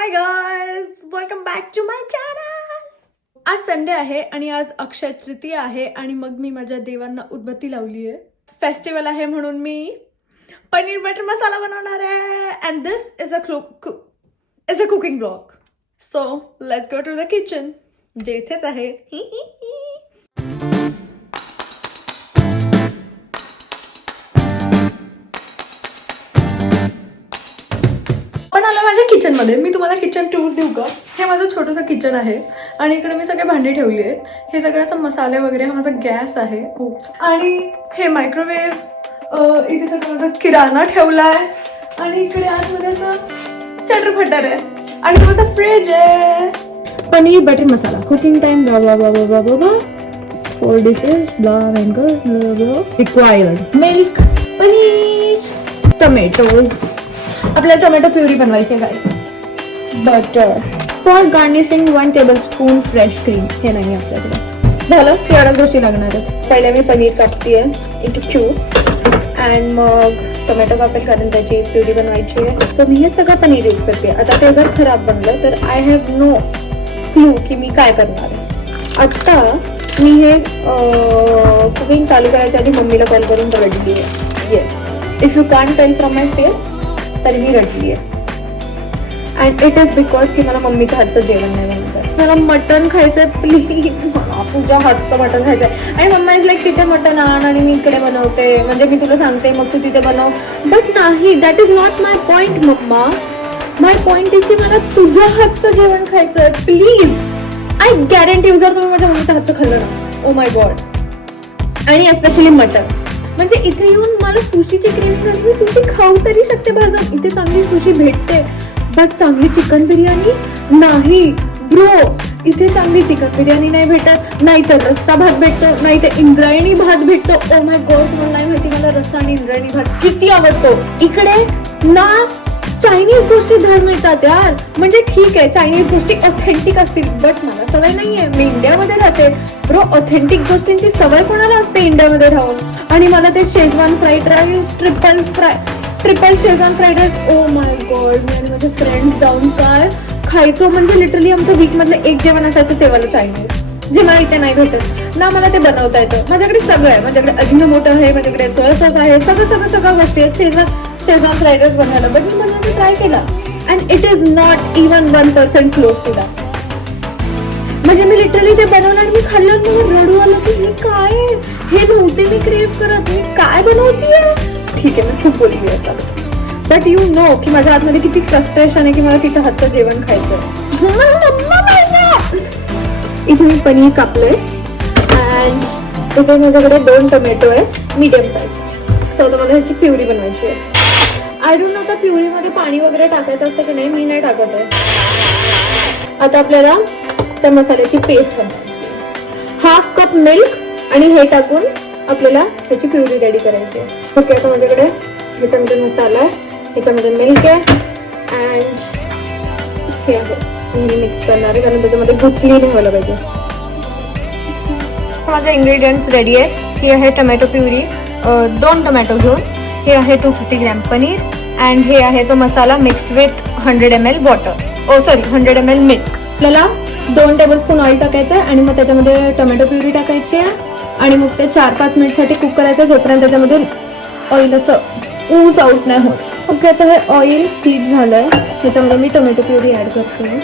High guys, welcome back to my channel. आज Sunday आहे आणि आज अक्षय तृतीया आहे आणि मग मी माझ्या देवांना उदबत्ती लावली आहे. फेस्टिवल आहे म्हणून मी पनीर बटर मसाला बनवणार आहे. And this is a cooking blog. So let's go to the kitchen, जे इथेच आहे. माझ्या किचन मध्ये मी तुम्हाला किचन टूर देऊ का. हे माझं छोटंसं किचन आहे आणि इकडे मी सगळे भांडी ठेवली आहेत. हे सगळं असं मसाले वगैरे, हा माझा गॅस आहे आणि हे मायक्रोवेव्ह, इथे सगळं माझा किराणा ठेवलाय आणि इकडे आतमध्ये असं चटरफटर आहे आणि माझा फ्रीज आहे. Paneer butter masala, cooking time blah blah blah blah blah blah, 4 dishes blah blah, required milk, paneer, tomatoes. आपल्याला टोमॅटो प्युरी बनवायची आहे guys. Butter for garnishing 1 tablespoon fresh cream. हे नाही आपल्याकडे. झालं, एवढ्याच गोष्टी लागणार आहेत. पहिले मी पनीर कापतेय इंटू क्यूब्स अँड मग टोमॅटो कापेल कारण त्याची प्युरी बनवायची आहे. सो मी हे सगळं पनीर यूज करते. आता ते जर खराब बनलं तर आय हॅव नो क्लू की मी काय करणार आहे. आत्ता मी हे कुकिंग चालू करायच्या आधी मम्मीला कॉल करून रडली आहे. Yes, if you can tell from my face, तरी मी रडली आहे. अँड इट इज बिकॉज की मला मम्मीच्या हातचं जेवण नाही बनवतं. मला मटन खायचंय, प्लीज मला तुझ्या हातचं मटन खायचंय. आणि मम्मा इज लाईक तिथे मटन आण आणि मी इकडे बनवते, म्हणजे मी तुला सांगते मग तू तिथे बनव. बट नाही, that is not my point mamma. My point is की मला तुझ्या हातचं जेवण खायचंय, प्लीज. आय गॅरंटी जर तुम्ही माझ्या मम्मीच्या हातचं खाल्लं ना, ओ माय गॉड. आणि एस्पेशली मटन, म्हणजे इथे येऊन मला सुशीची क्रेविंग झाली. मी सुशी खाऊ तरी शकते भाजून, इथे चांगली सुशी भेटते. बट चांगली चिकन बिर्याणी नाही ब्रो. इथे चांगली चिकन बिर्याणी नाही भेटत, नाही तर रस्सा भात भेटतो, नाही तर इंद्रायणी भात भेटतो. ओ माय गॉड, तुम्हाला नाही माहिती मला रस्सा आणि इंद्रायणी भात किती आवडतो. इकडे ना चायनीज गोष्टी धड मिळतात यार. म्हणजे ठीक आहे, चायनीज गोष्टी ऑथेंटिक असतील, बट मला सवय नाहीये. मी इंडियामध्ये राहते ब्रो. ऑथेंटिक गोष्टींची सवय कोणाला असते इंडियामध्ये राहून. आणि मला ते Schezwan fried rice, triple Schezwan fried rice, oh my God. मी आणि माझे फ्रेंड्स जाऊन काय खायचो, म्हणजे लिटरली आमचं वीक मधलं एक जेवण असायचं तेव्हाला चायनीज, जे मला इथे नाही भेटत ना. मला ते बनवता येतं. माझ्याकडे सगळं आहे. माझ्याकडे अजिनोमोटो आहे, माझ्याकडे सोया सॉस आहे, सगळ्या गोष्टी आहेत शेजवान फ्राईड राईस बनवायला. बट मी बनवायला ट्राय केला and it is not even 1% close to that. म्हणजे मी लिटरली ते बनवलं आणि मी खाल्लं आणि मला रडू आलं की हे काय, हे नव्हते मी क्रेव्ह करत, मी काय बनवतीये. ठीक आहे, मी खूप बोलली आता. बट यू नो की माझ्या आतमध्ये किती फ्रस्ट्रेशन आहे की मला तिच्या हातचं जेवण खायचं. इथे मी पनीर कापलंय अँड इथे माझ्याकडे 2 टोमॅटो आहेत मीडियम साईज. सो मला ह्याची प्युरी बनवायची आहे. आय डोंट नो त्या प्युरीमध्ये पाणी वगैरे टाकायचं असतं की नाही, मी नाही टाकत आहे. आता आपल्याला त्या मसाल्याची पेस्ट बनवायची. 1/2 कप मिल्क आणि हे टाकून आपल्याला त्याची प्युरी रेडी करायची आहे. ओके, आता माझ्याकडे ह्याच्यामध्ये मसाला आहे, ह्याच्यामध्ये मिल्क आहे अँड हे आहे. मी मिक्स करणार आहे कारण त्याच्यामध्ये गुठली नाही व्हायला पाहिजे. माझे इंग्रेडियंट्स रेडी आहे. ही आहे टोमॅटो प्युरी, 2 टोमॅटो घेऊन. हे आहे 250 ग्रॅम पनीर अँड हे आहे तो masala mixed with 100 ml water, 100 ml milk. आपल्याला 2 टेबलस्पून ऑइल टाकायचं आहे आणि मग त्याच्यामध्ये टोमॅटो प्युरी टाकायची आहे आणि मग ते 4-5 मिनिटसाठी कुक करायचं, जोपर्यंत त्याच्यामध्ये ऑइल असं ऊज आउट नाही होत. ओके, आता हे ऑइल हीट झालं आहे. त्याच्यामध्ये मी टोमॅटो प्युरी ॲड करते.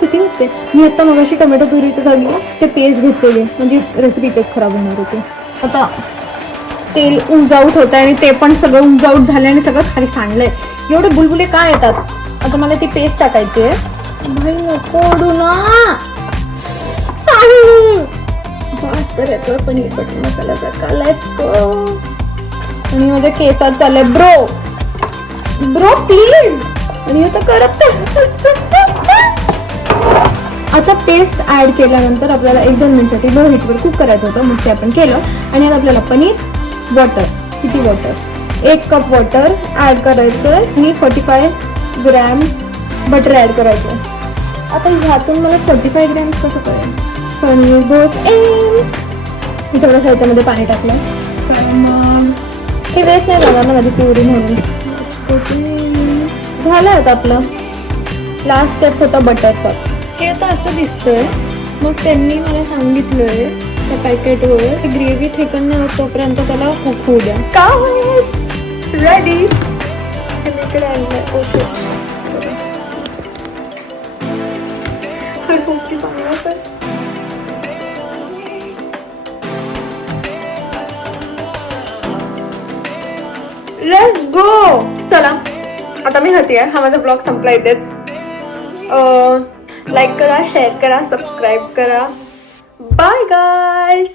किती होते, मी आत्ता मगाशी टोमॅटो प्युरीच्या जागी ते पेस्ट घेतलेली, म्हणजे रेसिपी तेच खराब होणार होती. आता तेल ऊज आउट होतं आणि ते पण सगळं ऊज आउट झालं आणि सगळं खाली सांडलंय. एवढे बुलबुले काय येतात. आता मला ती पेस्ट टाकायची आहे. भाई नको ना, तर याचा पनीर बटर मसाल्याचा कालायचं आणि माझ्या केसात चाललंय ब्रो प्लीज. आणि आता करत आता पेस्ट ऍड केल्यानंतर आपल्याला 1-2 मिनिटासाठी लो हीटवर कुक करायचं होतं, मग ते आपण केलं. आणि आता आपल्याला पनीर, वॉटर, किती वॉटर, 1 कप वॉटर ऍड करायचं आणि 45 ग्रॅम बटर ऍड करायचं. आता ह्यातून मला 45 ग्रॅम कसं करेल. पनीर गोस मी थोडंसं ह्याच्यामध्ये पाणी टाकलं कारण मग हे वेस्ट नाही जाणार ना माझी प्युरी म्हणून. झालं आता आपलं लास्ट स्टेप होता बटरचा. हे आता असं दिसतंय. मग त्यांनी मला सांगितलंय त्या पॅकेटवर ग्रेव्ही थिकन नाही होत तोपर्यंत त्याला कुक होऊ द्या. का रेडी इकडे आणलंय. Okay let's go. चला आता मी खाते आहे. हा माझा ब्लॉग संपला इथेच. लाईक करा, शेअर करा, सबस्क्राईब करा. Bye guys.